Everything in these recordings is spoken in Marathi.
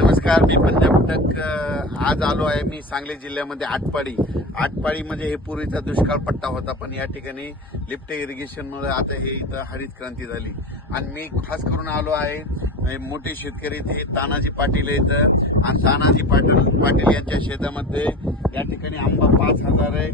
नमस्कार मी पंजाब टक आज आलो आहे मी सांगली जिल्ह्यामध्ये आटपाडी आटपाडी म्हणजे हे पूर्वीचा दुष्काळ पट्टा होता पण या ठिकाणी लिफ्ट इरिगेशनमुळे आता हे इथं हरित क्रांती झाली आणि मी खास करून आलो आहे मोठे शेतकरी ते तानाजी पाटील आहेत आणि तानाजी पाटील पाटील यांच्या शेतामध्ये या ठिकाणी आंबा पाच हजार आहे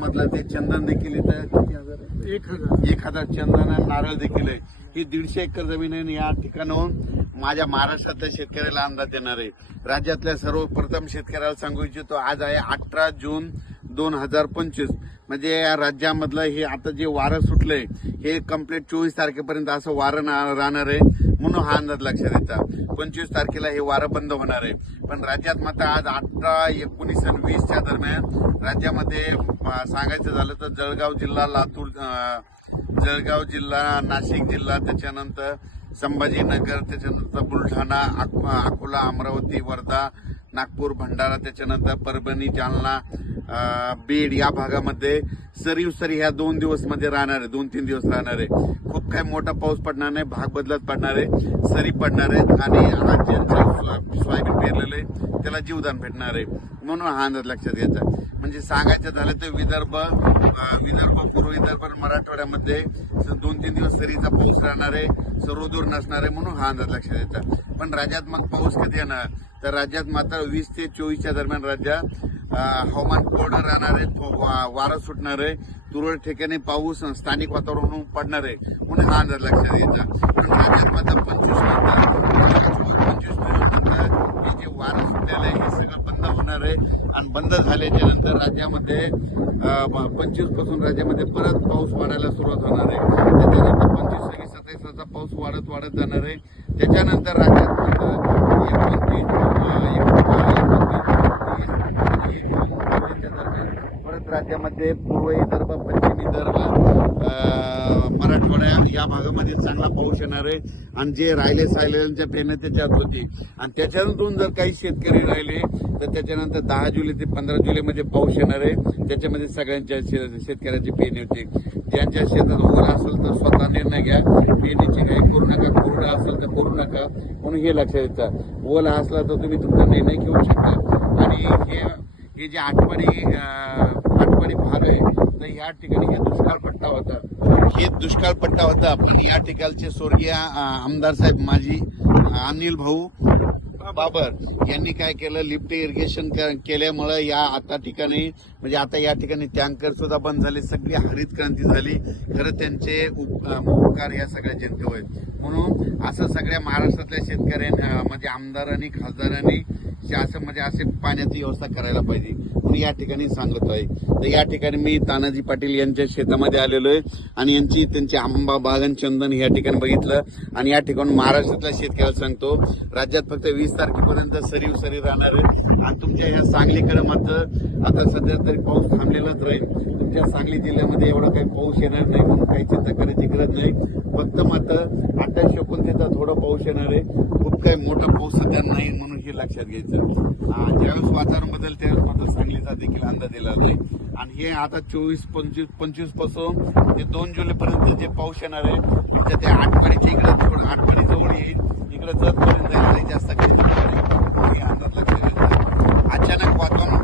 मधला ते चंदन देखील इथं एक हजार चंदन आणि नारळ देखील आहे ही दीडशे एकर जमीन आहे या ठिकाणाहून माझ्या महाराष्ट्रातल्या शेतकऱ्याला अंदाज देणार आहे राज्यातल्या सर्वप्रथम शेतकऱ्याला सांगू इच्छितो आज आहे अठरा जून दोन हजार पंचवीस म्हणजे या राज्यामधलं हे आता जे वारं सुटलंय हे कम्प्लीट चोवीस तारखेपर्यंत असं वारं राहणार आहे म्हणून हा अंदाज लक्षात येतात पंचवीस तारखेला हे वारं बंद होणार आहे पण राज्यात मात्र आज अठरा एकोणीस आणि वीसच्या दरम्यान राज्यामध्ये सांगायचं झालं तर जळगाव जिल्हा लातूर जळगाव जिल्हा नाशिक जिल्हा त्याच्यानंतर संभाजीनगर त्याच्यानंतर बुलढाणा अकोला अमरावती वर्धा नागपूर भंडारा त्याच्यानंतर परभणी जालना बीड या भागामध्ये सरी सरी ह्या दोन दिवस मध्ये राहणार आहे दोन तीन दिवस राहणार आहे खूप काही मोठा पाऊस पडणार नाही भाग बदलत पडणार आहे सरी पडणार आहेत आणि आज सोयाबीन पेरलेलं आहे त्याला जीवदान भेटणार आहे म्हणून हा अंदाज लक्षात घ्यायचा म्हणजे सांगायचं झालं तर विदर्भ विदर्भ पूर्व विदर्भ मराठवाड्यामध्ये दोन तीन दिवस सरीचा पाऊस राहणार आहे सर्वदूर नसणार आहे म्हणून हा अंदाज लक्षात येतात पण राज्यात मग पाऊस कधी येणार तर राज्यात मात्र वीस ते चोवीसच्या दरम्यान राज्यात हवामान कोरडं राहणार आहे वारं सुटणार आहे तुरळक ठिकाणी पाऊस स्थानिक वातावरण पडणार आहे म्हणून हा अंदाज लक्षात घ्यायचा पण राज्यात मात्र पंचवीस पंचवीस नंतर हे जे वारं सुटलेलं आहे हे सगळं बंद होणार आहे आणि बंद झाल्याच्या नंतर राज्यामध्ये पंचवीस पासून राज्यामध्ये परत पाऊस वाढायला सुरुवात होणार आहे त्याच्यानंतर पंचवीस सव्वीस सत्तावीसचा पाऊस वाढत वाढत जाणार आहे त्याच्यानंतर राज्यात परत राज्यामध्ये पूर्व विदर्भ पश्चिम विदर्भ मराठवाड्या या भागामध्ये चांगला पाऊस येणार आहे आणि जे राहिले सायलेच्या त्याच्यात होती आणि त्याच्यातून जर काही शेतकरी राहिले तर त्याच्यानंतर दहा जुलै ते पंधरा जुलैमध्ये पाऊस येणार आहे त्याच्यामध्ये सगळ्यांच्या शेतकऱ्याची पेरणी होते ज्यांच्या शेतात ओला असेल तर स्वतः निर्णय घ्या पेनीची काही करू नका कोरडा असेल तर करू नका म्हणून हे लक्षात येतं ओला असला तर तुम्ही तुमचा निर्णय घेऊ शकता आणि हे हे जे आठवणी आठवणी भाग आहे तर या ठिकाणी हे दुष्काळ पट्टा होता हे दुष्काळ पट्टा होता पण या ठिकाणचे स्वर्गीय आमदार साहेब माझी अनिल भाऊ बाबर यांनी काय केलं लिफ्ट इरिगेशन केल्यामुळे या आता ठिकाणी म्हणजे आता या ठिकाणी टँकर सुद्धा बंद झाले सगळी हरित क्रांती झाली खरं त्यांचे उपकार या सगळ्या जनतेवर आहेत म्हणून असं सगळ्या महाराष्ट्रातल्या शेतकऱ्यांना म्हणजे आमदारांनी खासदारांनी शासनमध्ये असे पाण्याची व्यवस्था करायला पाहिजे मी या ठिकाणी सांगतो आहे तर या ठिकाणी मी तानाजी पाटील यांच्या शेतामध्ये आलेलो आहे आणि यांची त्यांची आंबा बागन चंदन या ठिकाणी बघितलं आणि या ठिकाणी महाराष्ट्रातल्या शेतकऱ्याला सांगतो राज्यात फक्त वीस तारखेपर्यंत सरीव सरी राहणार आहे आणि तुमच्या ह्या सांगलीकडे मात्र आता सध्या तरी पाऊस थांबलेलाच राहील तुमच्या सांगली जिल्ह्यामध्ये एवढा काही पाऊस येणार नाही म्हणून काही चिंता करायची गरज नाही फक्त मात्र अठ्ठावीसशे एकोणतीसचा थोडा पाऊस येणार आहे खूप काही मोठा पाऊस सध्या नाही म्हणून हे लक्षात घ्यायचं ज्यावेळेस वातावरण बदल त्यावेळेस मात्र सांगलीचा देखील अंदाज दिला नाही आणि हे आता चोवीस पंचवीस पंचवीस पासून ते दोन जुलैपर्यंत जे पाऊस येणार आहे त्याच्या ते आठवाडीच्या इकडे जवळ आठवाडी जवळ येईल इकडे जत पर्यंत जास्त काही अंदाज लक्षात घ्यायचा अचानक वातावरण